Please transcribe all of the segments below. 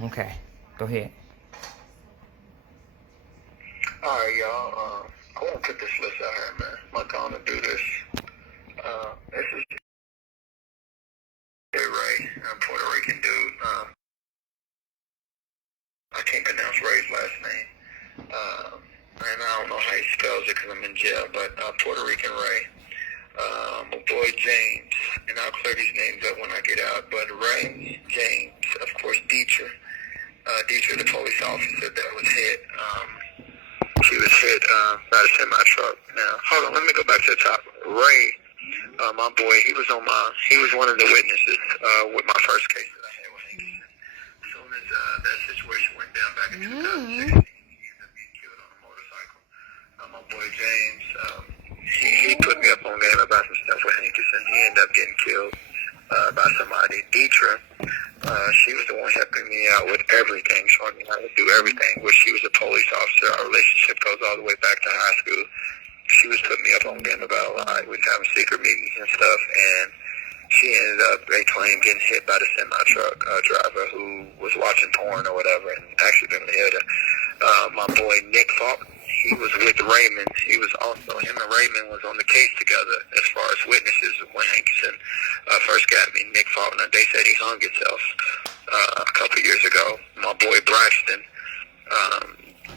Okay, go ahead. Alright, y'all. I want to put this list out here, man. I'm not going to do this. This is Ray, a Puerto Rican dude. I can't pronounce Ray's last name. And I don't know how he spells it because I'm in jail, but Puerto Rican Ray. My boy James, and I'll clear these names up when I get out, but Ray, James, of course, Dietrich. Dietrich, the police officer that was hit. She was hit by a semi-truck. Now, hold on, let me go back to the top. Ray, my boy, he was one of the witnesses with my first case that I had with Hank. As soon as that situation went down back in 2016, he ended up getting killed on a motorcycle. My boy James, he put me up on game about some stuff with Hankerson. He ended up getting killed by somebody. Deetra, she was the one helping me out with everything, showing me how to do everything. Where she was a police officer, our relationship goes all the way back to high school. She was putting me up on game about a lot. We was having secret meetings and stuff, and she ended up, they claim, getting hit by the semi-truck driver who was watching porn or whatever and accidentally hit her. My boy Nick Falk, he was with Raymond. He was also, him and Raymond was on the case together as far as witnesses when Hankerson first got me. Nick Faulkner, they said he hung himself a couple years ago. My boy Braxton,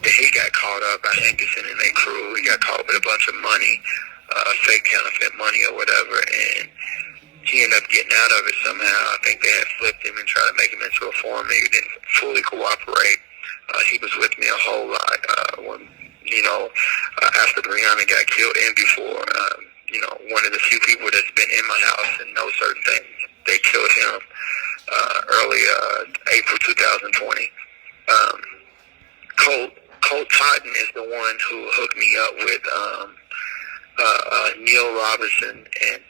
he got caught up by Hankerson and their crew. He got caught with a bunch of money, fake counterfeit money or whatever, and he ended up getting out of it somehow. I think they had flipped him and tried to make him into a foreman. He didn't fully cooperate. He was with me a whole lot when, after Brianna got killed and before. One of the few people that's been in my house and know certain things. They killed him early April 2020. Colt Totten is the one who hooked me up with Neil Robinson and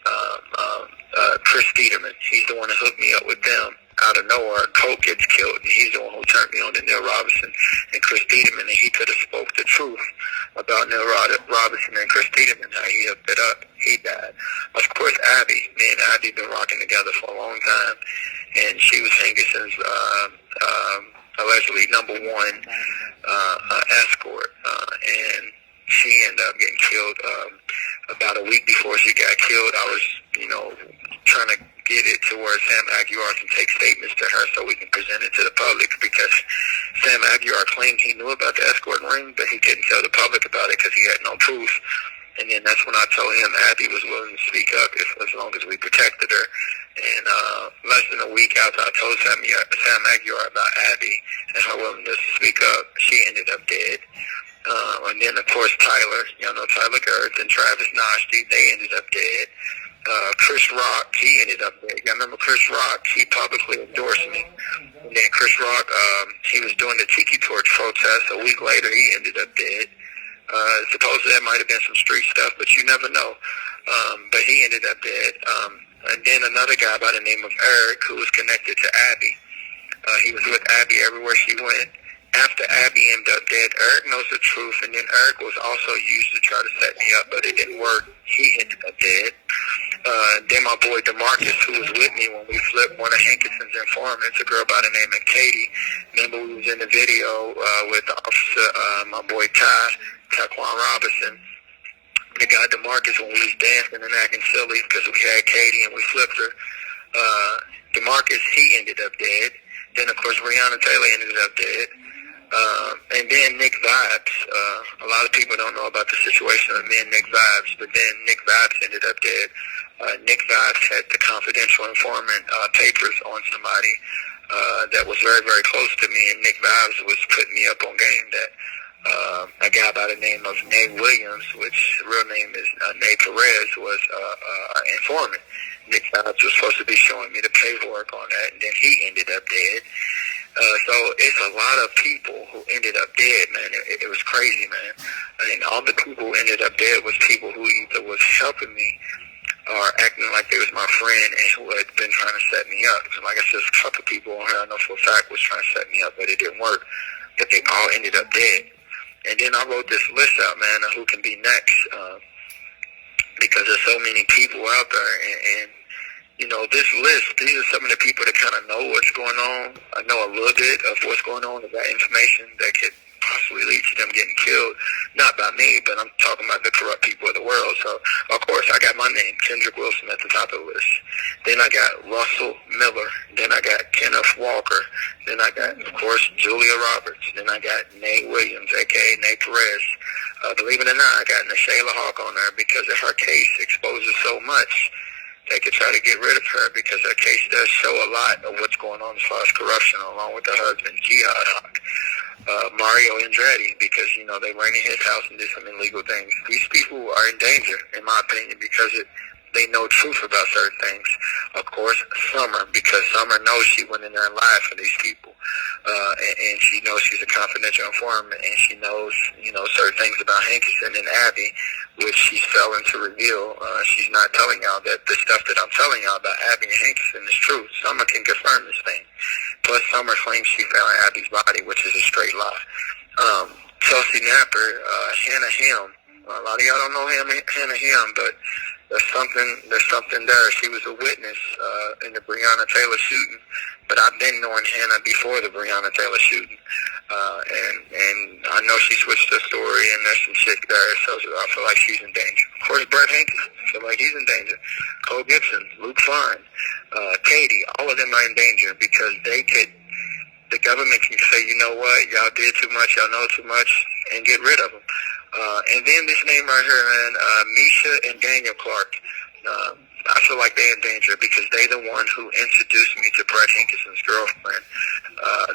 Chris Tiedemann. He's the one that hooked me up with them. Out of nowhere, Colt gets killed, and he's the one who turned me on to Neil Robinson and Chris Tiedemann, and he could have spoke the truth about Neil Robinson and Chris Tiedemann, how he hooked it up. He died. Of course, Abby, me and Abby been rocking together for a long time, and she was Hankerson's allegedly number one escort, and she ended up getting killed about a week before she got killed. I was, trying to get it to where Sam Aguiar can take statements to her so we can present it to the public, because Sam Aguiar claimed he knew about the escort ring, but he couldn't tell the public about it because he had no proof. And then that's when I told him Abby was willing to speak up as long as we protected her. And less than a week after I told Sam Aguiar about Abby and her willingness to speak up, she ended up dead. And then, of course, Tyler, Tyler Gertz and Travis Nasty, they ended up dead. Chris Rock, he ended up dead. I remember Chris Rock, he publicly endorsed me. And then Chris Rock, he was doing the Tiki Torch protest. A week later, he ended up dead. Supposedly that might have been some street stuff, but you never know. But he ended up dead. And then another guy by the name of Eric, who was connected to Abby. He was with Abby everywhere she went. After Abby ended up dead, Eric knows the truth, and then Eric was also used to try to set me up, but it didn't work. He ended up dead. Then my boy DeMarcus, who was with me when we flipped one of Hankerson's informants, a girl by the name of Katie. Remember we was in the video with the officer, my boy Taquan Robinson. The guy DeMarcus, when we was dancing and acting silly because we had Katie and we flipped her. DeMarcus, he ended up dead. Then, of course, Breonna Taylor ended up dead. And then Nick Vibes. A lot of people don't know about the situation with me and Nick Vibes, but then Nick Vibes ended up dead. Nick Vibes had the confidential informant papers on somebody that was very, very close to me, and Nick Vibes was putting me up on game that a guy by the name of Nate Williams, which real name is Nate Perez, was an informant. Nick Vibes was supposed to be showing me the paperwork on that, and then he ended up dead. So it's a lot of people who ended up dead, man. It was crazy, man. I mean, all the people who ended up dead was people who either was helping me or acting like they was my friend and who had been trying to set me up. So like I said, a couple people on here I know for a fact was trying to set me up, but it didn't work. But they all ended up dead. And then I wrote this list out, man, of who can be next, because there's so many people out there, and this list, these are some of the people that kind of know what's going on. I know a little bit of what's going on, about information that could possibly lead to them getting killed. Not by me, but I'm talking about the corrupt people of the world. So, of course, I got my name, Kendrick Wilson, at the top of the list. Then I got Russell Miller. Then I got Kenneth Walker. Then I got, of course, Julia Roberts. Then I got Nate Williams, a.k.a. Nate Perez. Believe it or not, I got Nashayla Hawk on there because of her case exposes so much. They could try to get rid of her because her case does show a lot of what's going on as far as corruption, along with her husband, Jihad Hawk. Mario Andretti, because, they ran in his house and did some illegal things. These people are in danger, in my opinion, because they know truth about certain things. Of course, Summer, because Summer knows she went in there and lied for these people. And she knows she's a confidential informant, and she knows, certain things about Hankerson and Abby, which she's failing to reveal. She's not telling y'all that the stuff that I'm telling y'all about Abby and Hankerson is true. Summer can confirm this thing. Plus, Summer claims she found Abby's body, which is a straight lie. Chelsea Napper, Hannah Ham. A lot of y'all don't know Hannah Ham, but there's something there. She was a witness in the Breonna Taylor shooting, but I've been knowing Hannah before the Breonna Taylor shooting, and I know she switched her story, and there's some shit there, so I feel like she's in danger. Of course, Brett Hankins, I feel like he's in danger. Cole Gibson, Luke Fine, Katie, all of them are in danger because the government can say, you know what, y'all did too much, y'all know too much, and get rid of them. And then this name right here, man, Misha and Daniel Clark. I feel like they're in danger because they the one who introduced me to Brett Hankinson's girlfriend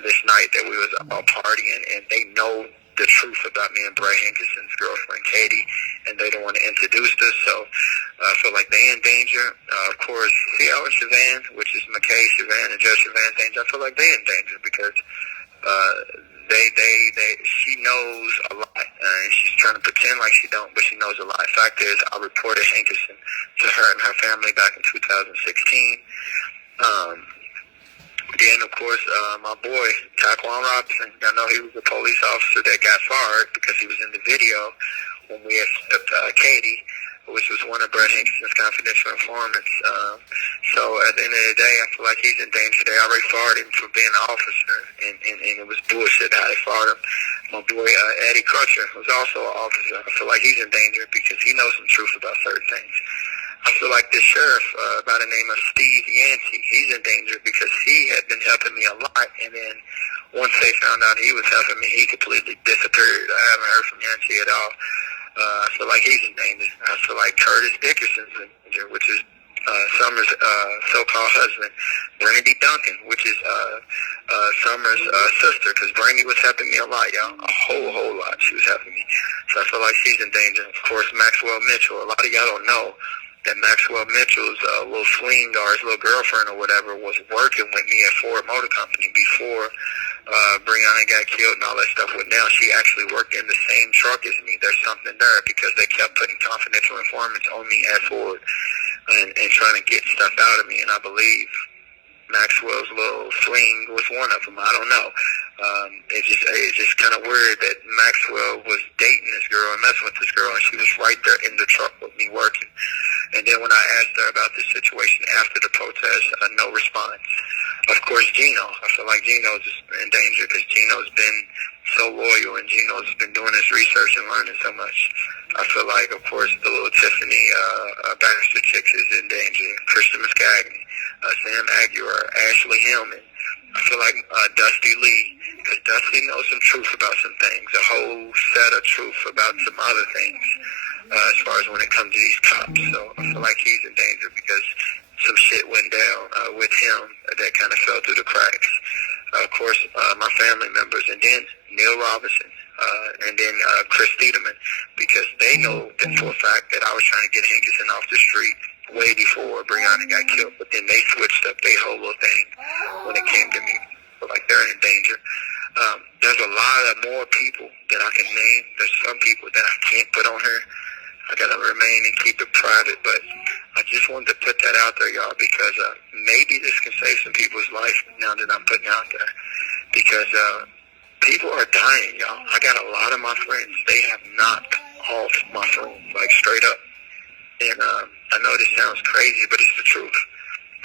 this night that we was all partying, and they know the truth about me and Brett Hankinson's girlfriend, Katie, and they don't want to introduce us, so I feel like they're in danger. Of course, CL and Siobhan, which is McKay, Siobhan, and Judge Siobhan danger, I feel like they're in danger because she knows a lot, and she's trying to pretend like she don't, but she knows a lot. The fact is, I reported Hankerson to her and her family back in 2016. Then, of course, my boy, Taquan Robinson, I know he was a police officer that got fired because he was in the video when we had Katie, which was one of Brett Hankinson's confidential informants. So at the end of the day, I feel like he's in danger. They already fired him for being an officer, and it was bullshit how they fired him. My boy Eddie Crutcher was also an officer. I feel like he's in danger because he knows some truth about certain things. I feel like the sheriff by the name of Steve Yancey, he's in danger because he had been helping me a lot, and then once they found out he was helping me, he completely disappeared. I haven't heard from Yancey at all. I feel like he's in danger. I feel like Curtis Dickerson's in danger, which is Summer's so-called husband. Brandy Duncan, which is Summer's sister, because Brandy was helping me a lot, y'all. A whole lot she was helping me. So I feel like she's in danger. Of course, Maxwell Mitchell. A lot of y'all don't know that Maxwell Mitchell's little fling or his little girlfriend or whatever was working with me at Ford Motor Company before Breonna got killed and all that stuff. But now she actually worked in the same truck as me. There's something there because they kept putting confidential informants on me at Ford and trying to get stuff out of me. And I believe Maxwell's little fling was one of them. I don't know. It's just kind of weird that Maxwell was dating this girl and messing with this girl, and she was right there in the truck with me working. And then when I asked her about this situation after the protest, no response. Of course, Gino. I feel like Gino's in danger because Gino's been so loyal and Gino's been doing his research and learning so much. I feel like, of course, the little Tiffany Bannister chicks is in danger. Christian Muscagni, Sam Aguirre, Ashley Hillman. I feel like Dusty Lee, because Dusty knows some truth about some things, a whole set of truth about some other things as far as when it comes to these cops. So I feel like he's in danger because some shit went down with him that kind of fell through the cracks. Of course, my family members, and then Neil Robinson, and then Chris Tiedemann, because they know that for a fact that I was trying to get Hankerson off the street way before Breonna got killed, but then they switched up their whole little thing when it came to me. So, like, they're in danger. There's a lot of more people that I can name. There's some people that I can't put on here. I gotta remain and keep it private, but I just wanted to put that out there, y'all, because maybe this can save some people's life now that I'm putting out there. Because people are dying, y'all. I got a lot of my friends, they have knocked off my phone, like straight up. And I know this sounds crazy, but it's the truth.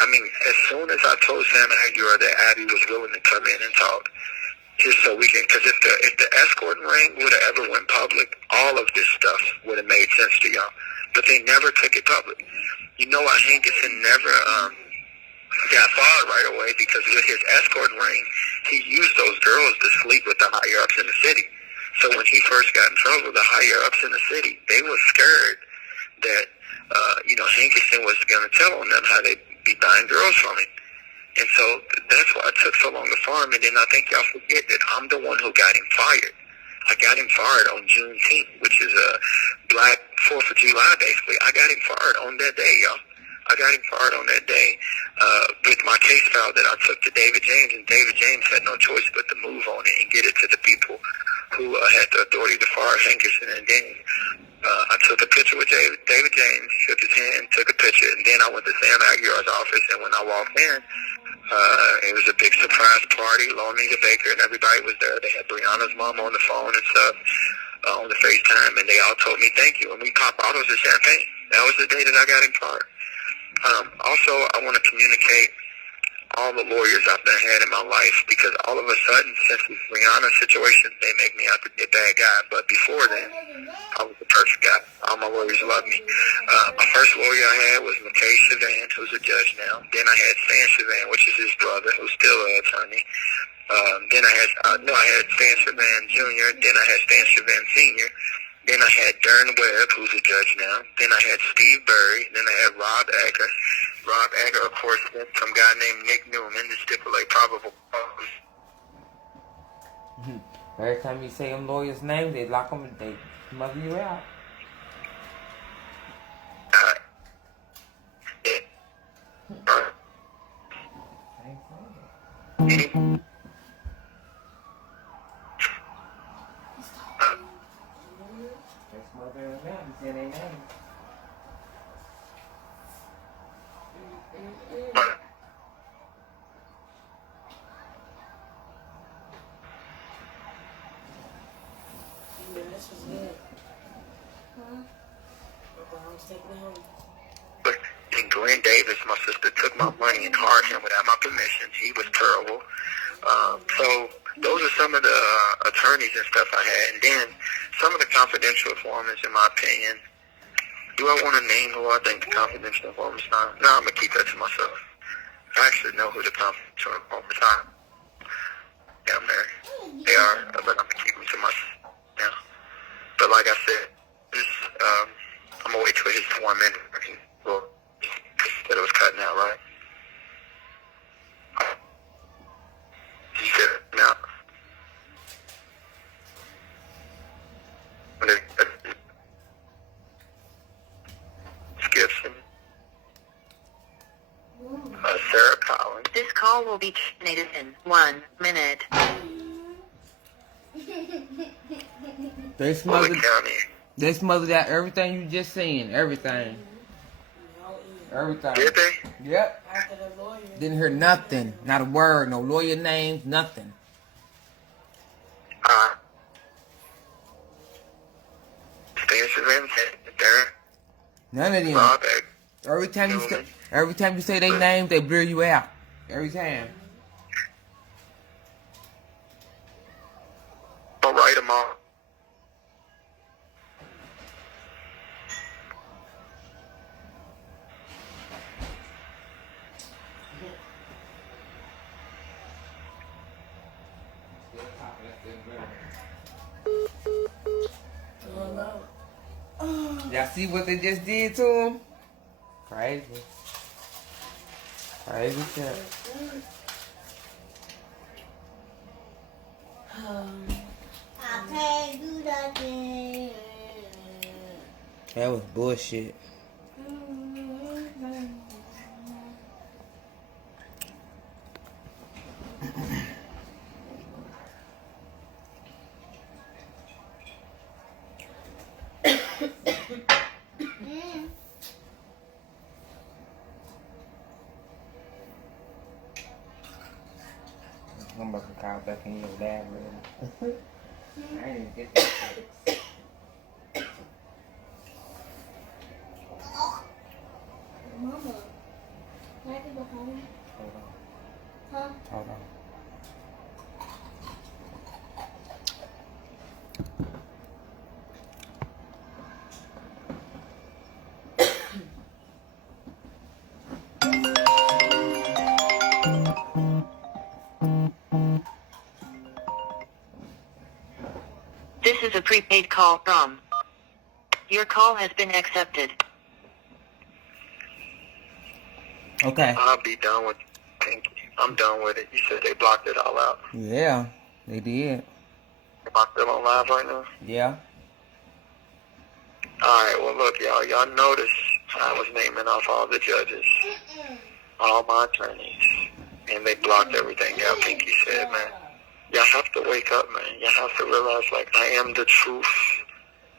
I mean, as soon as I told Sam Aguirre that Abby was willing to come in and talk, just so we can, because if the escorting ring would have ever went public, all of this stuff would have made sense to y'all. But they never took it public. You know why Hankerson never got fired right away? Because with his escorting ring, he used those girls to sleep with the higher ups in the city. So when he first got in trouble, the higher ups in the city, they were scared that Hankerson was going to tell on them how they'd be buying girls from him. And so that's why it took so long to fire him. And then I think y'all forget that I'm the one who got him fired. I got him fired on Juneteenth, which is a Black 4th of July, basically. I got him fired on that day, y'all. I got him fired on that day with my case file that I took to David James, and David James had no choice but to move on it and get it to the people who had the authority to fire Hankerson. And then I took a picture with David James, shook his hand, took a picture, and then I went to Sam Aguirre's office, and when I walked in, it was a big surprise party. Lonita Baker and everybody was there. They had Brianna's mom on the phone and stuff on the FaceTime, and they all told me thank you. And we popped bottles of champagne. That was the day that I got him fired. Also, I want to communicate all the lawyers I've had in my life, because all of a sudden, since the Brianna situation, they make me out to be a bad guy. But before then, I was the perfect guy. All my lawyers love me. My first lawyer I had was McKay Chavan, who's a judge now. Then I had Stan Chavan, which is his brother, who's still an attorney. Then I had Stan Chavan Jr. Then I had Stan Chavan Sr. Then I had Darren Webb, who's a judge now. Then I had Steve Burry. Then I had Rob Egger. Rob Egger, of course, then some guy named Nick Newman to stipulate probable cause. Every time you say them lawyers' names, they lock them and they smother you out. And Glenn Davis, my sister, took my money and hired him without my permission. He was terrible. So those are some of the attorneys and stuff I had. And then some of the confidential informants, in my opinion. Do I want to name who I think the confidential informants are? No, I'm going to keep that to myself. I actually know who the confidential informants are. Down there. They are, but I'm going to keep them to myself now. But like I said, I'm going to wait till his 1 minute. Well, that it was cutting out, right? You said it now. Gibson. Sarah Collins. This call will be terminated in 1 minute. They smothered out everything you just seen. Everything. Everything. Did they? Yep. Didn't hear nothing. Not a word. No lawyer names. Nothing. None of them. Every time you say their names, they blur you out. Every time. I'll write them all. Y'all see what they just did to him? Crazy. Crazy shit. I can't do nothing. That was bullshit. I'm about to call back in your lab room. I didn't get that. Mama, I can go home. is a prepaid call from. Your call has been accepted. Okay. I'll be done with Pinky. I'm done with it. You said they blocked it all out. Yeah, they did. Am I still on live right now? Yeah. Alright, well look, y'all notice I was naming off all the judges, all my attorneys, and they blocked everything out. Pinky said, man, y'all have to wake up, man. Y'all have to realize, like, I am the truth.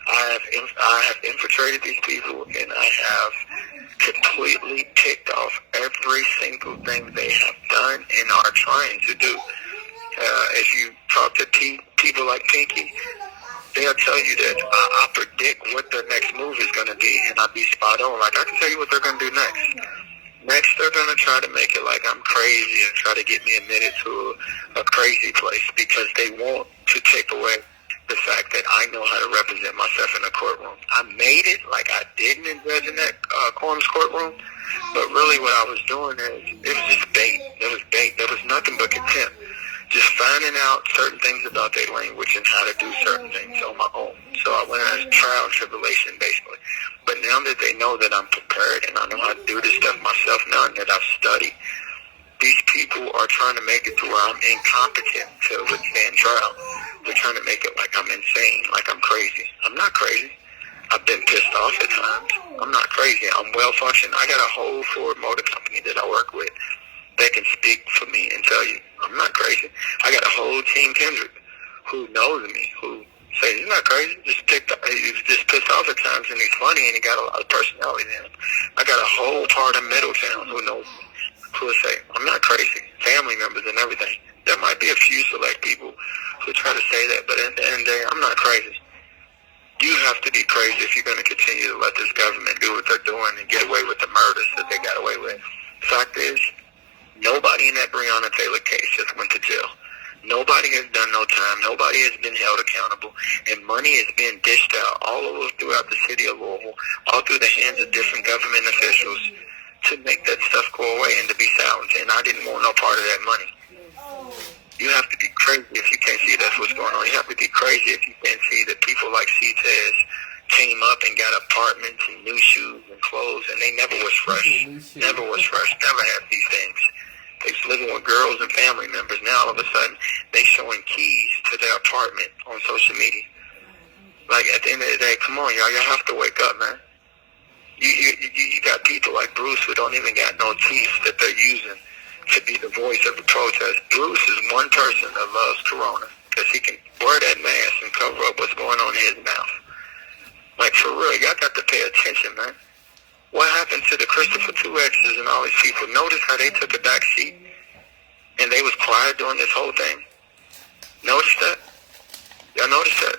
I have infiltrated these people, and I have completely picked off every single thing they have done and are trying to do. If you talk to people like Pinky, they'll tell you that I predict what their next move is going to be, and I'll be spot on. Like, I can tell you what they're going to do next. Next, they're going to try to make it like I'm crazy and try to get me admitted to a crazy place because they want to take away the fact that I know how to represent myself in a courtroom. I made it like I didn't in judge in that quorum's courtroom, but really what I was doing is, it was just bait. It was bait. There was nothing but contempt. Just finding out certain things about their language and how to do certain things on my own. So I went as trial and tribulation, basically. But now that they know that I'm prepared and I know how to do this stuff myself now and that I've studied, these people are trying to make it to where I'm incompetent to withstand trial. They're trying to make it like I'm insane, like I'm crazy. I'm not crazy. I've been pissed off at times. I'm not crazy. I'm well functioned. I got a whole Ford Motor Company that I work with. They can speak for me and tell you I'm not crazy. I got a whole team, Kendrick, who knows me, who says he's not crazy. He's just pissed off at times, and he's funny, and he got a lot of personality in him. I got a whole part of Middletown who knows me, who will say I'm not crazy. Family members and everything. There might be a few select people who try to say that, but at the end of the day, I'm not crazy. You have to be crazy if you're going to continue to let this government do what they're doing and get away with the murders that they got away with. Fact is, nobody in that Breonna Taylor case just went to jail. Nobody has done no time. Nobody has been held accountable. And money is being dished out all over throughout the city of Louisville, all through the hands of different government officials to make that stuff go away and to be silenced. And I didn't want no part of that money. You have to be crazy if you can't see that's what's going on. You have to be crazy if you can't see that people like C-Tez came up and got apartments and new shoes and clothes, and they never was fresh. Never was fresh. Never had these things. They was living with girls and family members. Now all of a sudden, they showing keys to their apartment on social media. Like, at the end of the day, come on, y'all have to wake up, man. You got people like Bruce who don't even got no teeth that they're using to be the voice of the protest. Bruce is one person that loves Corona because he can wear that mask and cover up what's going on in his mouth. Like, for real, y'all got to pay attention, man. What happened to the Christopher 2X's and all these people? Notice how they took a back seat and they was quiet during this whole thing. Notice that? Y'all notice that?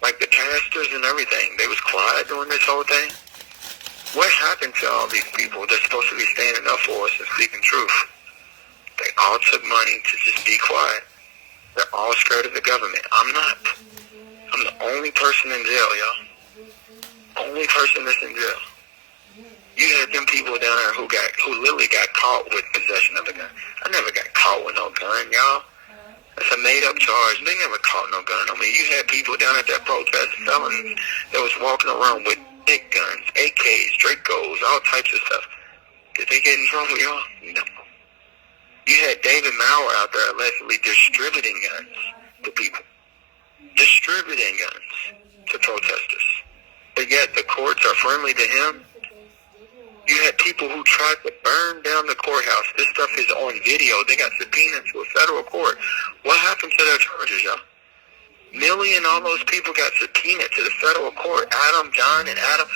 Like the pastors and everything, they was quiet during this whole thing. What happened to all these people that's supposed to be standing up for us and speaking truth? They all took money to just be quiet. They're all scared of the government. I'm not. I'm the only person in jail, y'all. Only person that's in jail. You had them people down there who literally got caught with possession of a gun. I never got caught with no gun, y'all. That's a made-up charge. They never caught no gun on me. You had people down at that protest, felons, that was walking around with big guns, AKs, Dracos, all types of stuff. Did they get in trouble, y'all? No. You had David Maurer out there allegedly distributing guns to people. Distributing guns to protesters. But yet the courts are friendly to him. You had people who tried to burn down the courthouse. This stuff is on video. They got subpoenaed to a federal court. What happened to their charges, y'all? Millie and all those people got subpoenaed to the federal court. Adam, John, and Adam.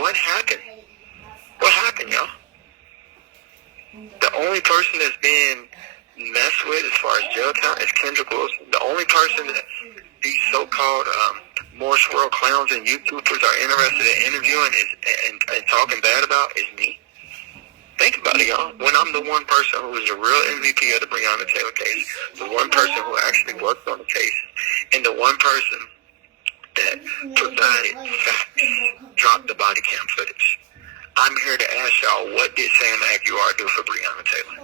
What happened? What happened, y'all? The only person that's being messed with as far as jail time is Kendrick Wilson. The only person that these so-called Morse World clowns and YouTubers are interested in interviewing and talking bad about is me. Think about it, y'all. When I'm the one person who was the real MVP of the Breonna Taylor case, the one person who actually worked on the case, and the one person that provided facts, dropped the body cam footage. I'm here to ask y'all, what did Sam Aguilar do for Breonna Taylor?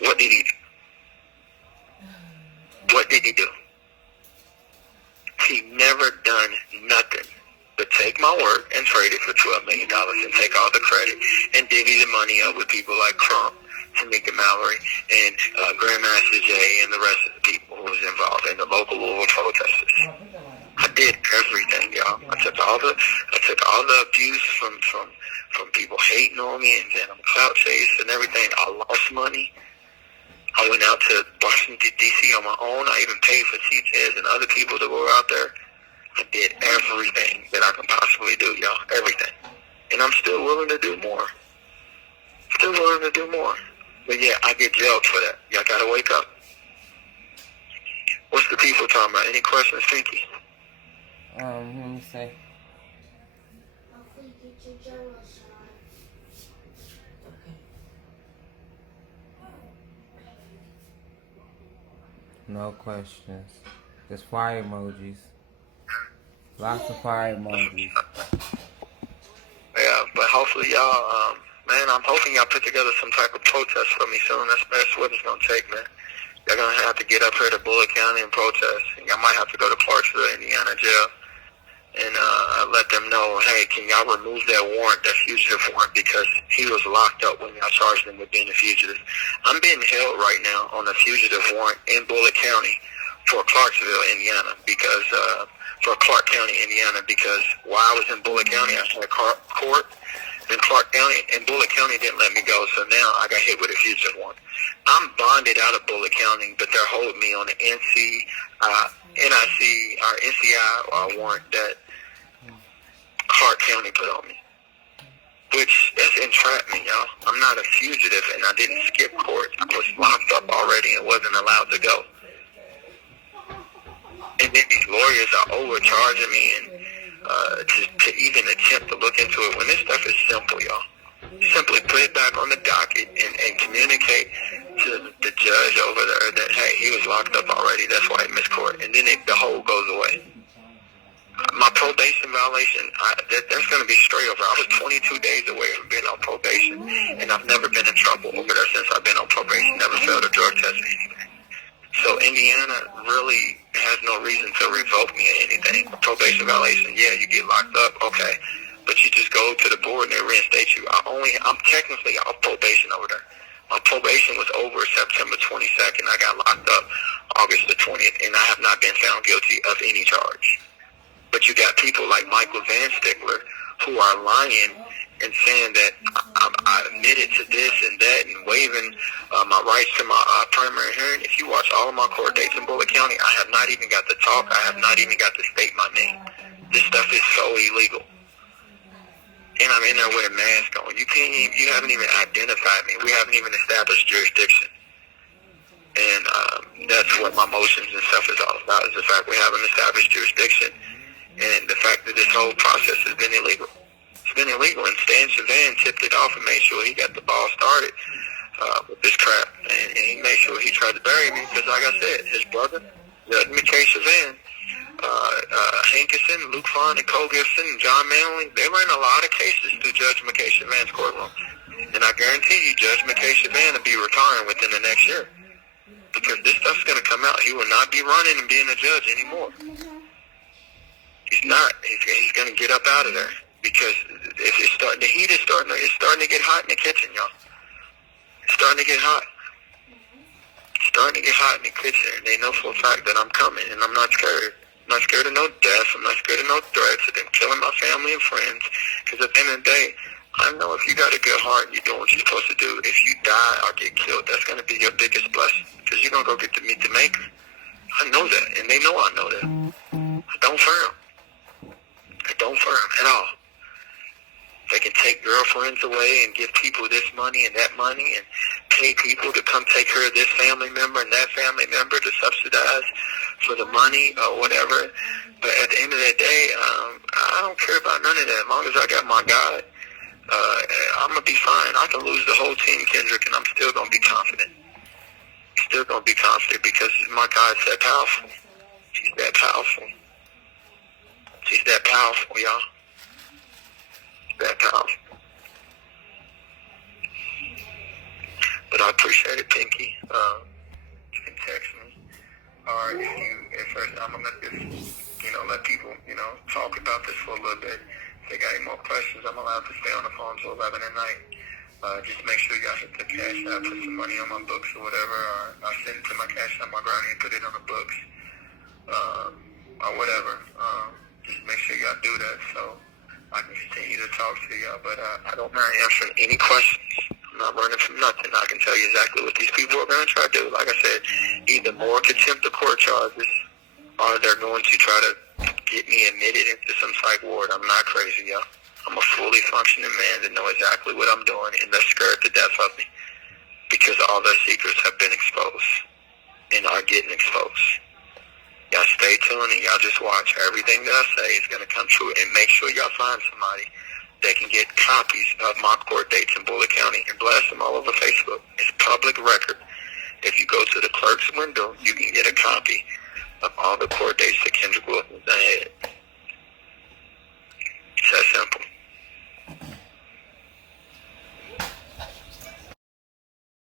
What did he do? What did he do? He never done nothing but take my work and trade it for $12 million and take all the credit and divvy the money up with people like Trump, Tamika Mallory, and Grandmaster Jay and the rest of the people who was involved in the local Louisville protesters. I did everything, y'all. I took all the abuse from people hating on me and then I'm clout chase and everything. I lost money. I went out to Washington, D.C. on my own. I even paid for CTS and other people that were out there. I did everything that I can possibly do, y'all. Everything. And I'm still willing to do more. Still willing to do more. But yeah, I get jailed for that. Y'all gotta wake up. What's the people talking about? Any questions, Pinky? Let me say. No questions. Just fire emojis. Lots of fire emojis. Yeah, but hopefully y'all, man, I'm hoping y'all put together some type of protest for me soon. That's what it's gonna take, man. Y'all gonna have to get up here to Bullitt County and protest. And y'all might have to go to Clarksville, Indiana jail and let them know, hey, can y'all remove that warrant, that fugitive warrant, because he was locked up when y'all charged him with being a fugitive. I'm being held right now on a fugitive warrant in Bullitt County for Clarksville, Indiana, because for Clark County, Indiana, because while I was in Bullitt County, I had a court in Clark County, and Bullitt County didn't let me go, so now I got hit with a fugitive warrant. I'm bonded out of Bullitt County, but they're holding me on the NCI warrant that Clark County put on me, which that's entrapment, y'all. I'm not a fugitive, and I didn't skip court. I was locked up already and wasn't allowed to go. And then these lawyers are overcharging me and to even attempt to look into it when this stuff is simple, y'all. Simply put it back on the docket and communicate to the judge over there that, hey, he was locked up already, that's why he missed court. And then the whole goes away. My probation violation, that's going to be straight over. I was 22 days away from being on probation, and I've never been in trouble over there since I've been on probation, never failed a drug test or anything. So Indiana really has no reason to revoke me or anything. Probation violation, yeah, you get locked up, okay. But you just go to the board and they reinstate you. I'm technically off probation over there. My probation was over September 22nd. I got locked up August the 20th, and I have not been found guilty of any charge. But you got people like Michael Van Stickler who are lying and saying that I admitted to this and that and waiving my rights to my primary hearing. If you watch all of my court dates in Bullitt County, I have not even got to talk. I have not even got to state my name. This stuff is so illegal. And I'm in there with a mask on. You haven't even identified me. We haven't even established jurisdiction. And that's what my motions and stuff is all about, is the fact we haven't established jurisdiction and the fact that this whole process has been illegal. It's been illegal, and Stan Chauvin tipped it off and made sure he got the ball started with this crap. And he made sure he tried to bury me because, like I said, his brother, Judge McKay Chauvin, Hankerson, Luke Fon, and Cole Gibson, and John Manley, they ran a lot of cases through Judge McKay Chauvin's courtroom. And I guarantee you, Judge McKay Chauvin will be retiring within the next year. Because this stuff's going to come out. He will not be running and being a judge anymore. He's not. He's going to get up out of there. Because the heat is starting to get hot in the kitchen, y'all. It's starting to get hot. It's starting to get hot in the kitchen. And they know for a fact that I'm coming, and I'm not scared. I'm not scared of no death. I'm not scared of no threats of them killing my family and friends. Because at the end of the day, I know if you got a good heart, you're doing what you're supposed to do. If you die or get killed, that's going to be your biggest blessing. Because you're going to go get to meet the Maker. I know that, and they know I know that. I don't fear them. I don't fear them at all. They can take girlfriends away and give people this money and that money and pay people to come take care of this family member and that family member to subsidize for the money or whatever. But at the end of the day, I don't care about none of that. As long as I got my God, I'm going to be fine. I can lose the whole team, Kendrick, and I'm still going to be confident. Still going to be confident because my God's that powerful. She's that powerful. She's that powerful, y'all. That powerful. But I appreciate it, Pinky. You can text me. Or if first I'm gonna just, let people, talk about this for a little bit. If they got any more questions, I'm allowed to stay on the phone till 11 at night. Just make sure y'all hit the cash app, put some money on my books or whatever, or I'll send it to my cash app, my granny, and put it on the books, or whatever. Just make sure y'all do that so I can continue to talk to y'all. But I don't mind answering any questions. I'm not running from nothing. I can tell you exactly what these people are going to try to do. Like I said, either more contempt of court charges, or they're going to try to get me admitted into some psych ward. I'm not crazy, y'all. I'm a fully functioning man that know exactly what I'm doing, and they're scared to death of me because all their secrets have been exposed and are getting exposed. Y'all stay tuned and y'all just watch. Everything that I say is going to come true, and make sure y'all find somebody that can get copies of my court dates in Bullitt County and blast them all over Facebook. It's public record. If you go to the clerk's window, you can get a copy of all the court dates that Kendrick Wilson had.